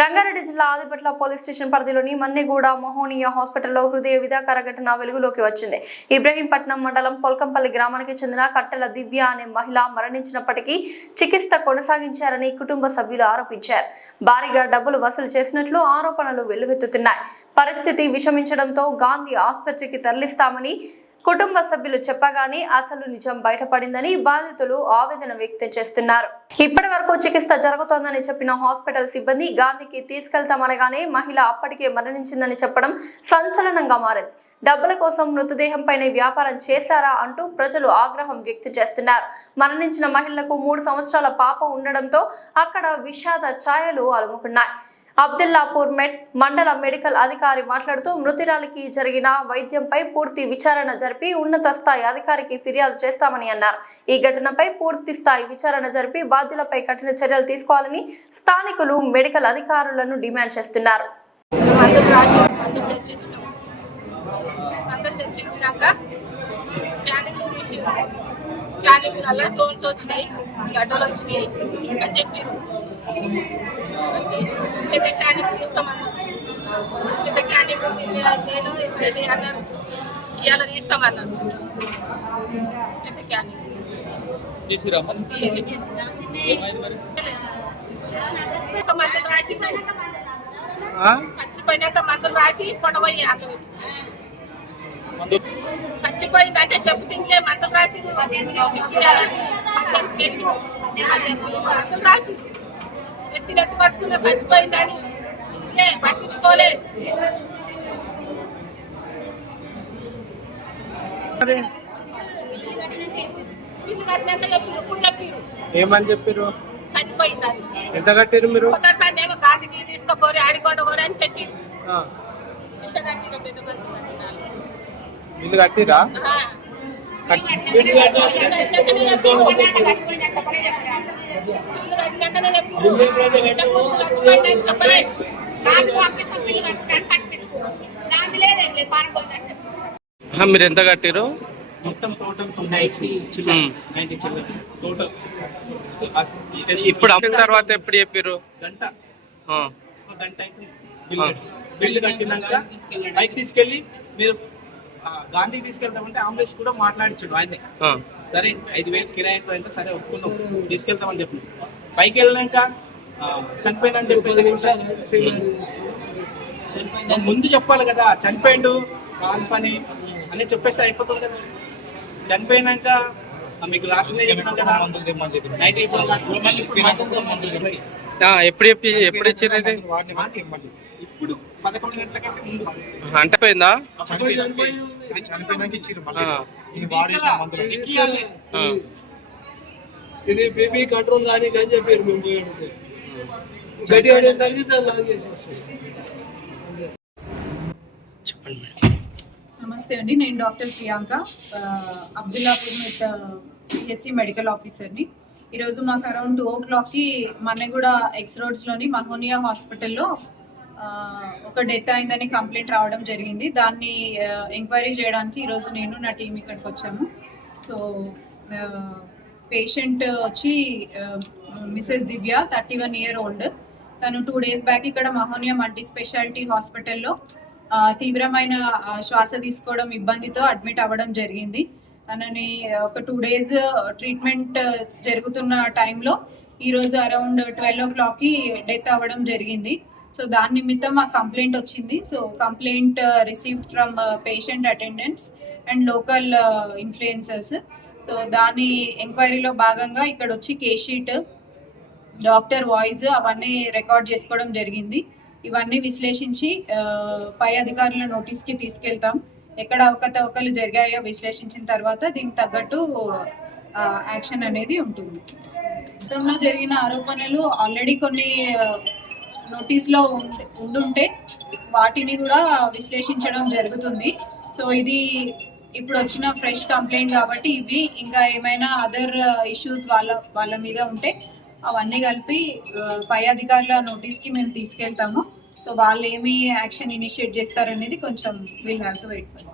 రంగారెడ్డి జిల్లా Adibatla police station పరిధిలోని Manneguda mahonia హాస్పిటల్లో హృదయ విదాకర ఘటన వెలుగులోకి వచ్చింది. ఇబ్రహీంపట్నం మండలం పొల్కంపల్లి గ్రామానికి చెందిన కట్టెల దివ్య అనే మహిళ మరణించినప్పటికీ చికిత్స కొనసాగించారని కుటుంబ సభ్యులు ఆరోపించారు. భారీగా డబ్బులు వసూలు చేసినట్లు ఆరోపణలు వెల్లువెత్తుతున్నాయి. పరిస్థితి విషమించడంతో గాంధీ ఆసుపత్రికి తరలిస్తామని కుటుంబ సభ్యులు చెప్పగానే అసలు నిజం బయటపడిందని బాధితులు ఆవేదన వ్యక్తం చేస్తున్నారు. ఇప్పటి వరకు చికిత్స జరుగుతోందని చెప్పిన హాస్పిటల్ సిబ్బంది గాంధీకి తీసుకెళ్తామనగానే మహిళ అప్పటికే మరణించిందని చెప్పడం సంచలనంగా మారింది. డబ్బుల కోసం మృతదేహంపైనే వ్యాపారం చేశారా అంటూ ప్రజలు ఆగ్రహం వ్యక్తం చేస్తున్నారు. మరణించిన మహిళలకు 3 సంవత్సరాల పాప ఉండడంతో అక్కడ విషాద ఛాయలు అలుముకున్నాయి. అబ్దుల్లాపూర్ మండల మెడికల్ అధికారి మాట్లాడుతూ మృతురాలికి జరిగిన వైద్యంపై పూర్తి విచారణ జరిపి ఉన్నత స్థాయి అధికారికి ఫిర్యాదు చేస్తామని అన్నారు. ఈ ఘటనపై పూర్తి స్థాయి విచారణ జరిపి బాధ్యులపై కఠిన చర్యలు తీసుకోవాలని స్థానికులు మెడికల్ అధికారులను డిమాండ్ చేస్తున్నారు. పెద్ద క్యానిక్ తీస్తామన్నారు. పెద్ద క్యానిక్ నేను ఇది అన్నారు. ఇవాళ తీస్తామన్నారు. పెద్ద క్యానిక్ ఒక మందులు రాసి చచ్చిపోయినాక మందులు రాసి కొండపోయి అందులో చచ్చిపోయిందంటే చెప్పు తింటే మందులు రాసి మందులు రాసి ఎత్తినెత్తు కట్టుకున్న చచ్చిపోయిందని పట్టించుకోలే. ఇల్లు కట్టినాక చెప్పారు. ఏమని చెప్పారు? చనిపోయిందని. ఎంత కట్టారు మీరు? ఒకసారి ఏమో గాంధీకి తీసుకోపోరు ఆడికొండ పోరు అని పెట్టిరు. కట్టిరు పెద్ద మంచి కట్టినారు. ఇల్లు కట్టిరా? మీరు ఎంత కట్టారు? మొత్తం టోటల్ 90 టోటల్. ఇప్పుడు అమ్మిన తర్వాత ఎప్పుడు చెప్పారు? గంట బిల్లు కట్టినాక బైక్ తీసుకెళ్ళి మీరు గాంధీ తీసుకెళ్తామంటే అంబులెన్స్ కూడా మాట్లాడించాడు ఆయనే. సరే 5,000 కిరాయి అయితే సరే ఒప్పుకున్నాం తీసుకెళ్తామని చెప్పి పైకి వెళ్ళినాక చనిపోయినా చెప్పేసి ముందు చెప్పాలి కదా. చనిపోయిండు కాల్ పని అని చెప్పేసి అయిపోతుంది కదా. చనిపోయినాక మీకు రాత్రి చెప్పినాం కదా నైట్ ఎప్పుడు ఇచ్చారు? ఇప్పుడు 11 గంటల కంటే ముందు అంటే పోయిందా? చనిపోయినాక ఇచ్చారు. ఇది బీపీ కంట్రోల్ దానికి అని చెప్పారు. మేము పోయాడు గడ్డి ఆడేసరికి దాన్ని లాగ్ చేసేస్తాం. చెప్పండి. నమస్తే అండి, నేను doctor Shriyanka, Abdullapur PHC medical ఆఫీసర్ని. ఈరోజు మాకు అరౌండ్ 2 o'clockకి మన్నెగూడ ఎక్స్ రోడ్స్లోని మహోనియా హాస్పిటల్లో ఒక డెత్ అయిందని కంప్లైంట్ రావడం జరిగింది. దాన్ని ఎంక్వైరీ చేయడానికి ఈరోజు నేను నా టీం ఇక్కడికి వచ్చాము. సో పేషెంట్ వచ్చి మిసెస్ దివ్య, 31 year old. తను 2 days బ్యాక్ ఇక్కడ మహోనియా మల్టీ స్పెషాలిటీ హాస్పిటల్లో తీవ్రమైన శ్వాస తీసుకోవడం ఇబ్బందితో అడ్మిట్ అవ్వడం జరిగింది. తనని ఒక 2 days ట్రీట్మెంట్ జరుగుతున్న టైంలో ఈరోజు అరౌండ్ 12 o'clockకి డెత్ అవ్వడం జరిగింది. సో దాని నిమిత్తం మాకు కంప్లైంట్ వచ్చింది. So complaint received from patient attendants and local influencers. So దాని ఎంక్వైరీలో భాగంగా ఇక్కడ వచ్చి కేస్ షీట్, డాక్టర్ వాయిస్ అవన్నీ రికార్డ్ చేసుకోవడం జరిగింది. ఇవన్నీ విశ్లేషించి పై అధికారుల నోటీస్కి తీసుకెళ్తాం. ఎక్కడ అవకతవకలు జరిగాయో విశ్లేషించిన తర్వాత దీనికి తగ్గట్టు యాక్షన్ అనేది ఉంటుంది. గతంలో జరిగిన ఆరోపణలు ఆల్రెడీ కొన్ని నోటీస్లో ఉండుంటే వాటిని కూడా విశ్లేషించడం జరుగుతుంది. సో ఇది ఇప్పుడు వచ్చిన ఫ్రెష్ కంప్లైంట్ కాబట్టి ఇవి ఇంకా ఏమైనా అదర్ ఇష్యూస్ వాళ్ళ మీద ఉంటే అవన్నీ కలిపి పై అధికారుల నోటీస్కి మేము తీసుకెళ్తాము. సో వాళ్ళు ఏమి యాక్షన్ ఇనిషియేట్ చేస్తారనేది కొంచెం we'll have to wait for.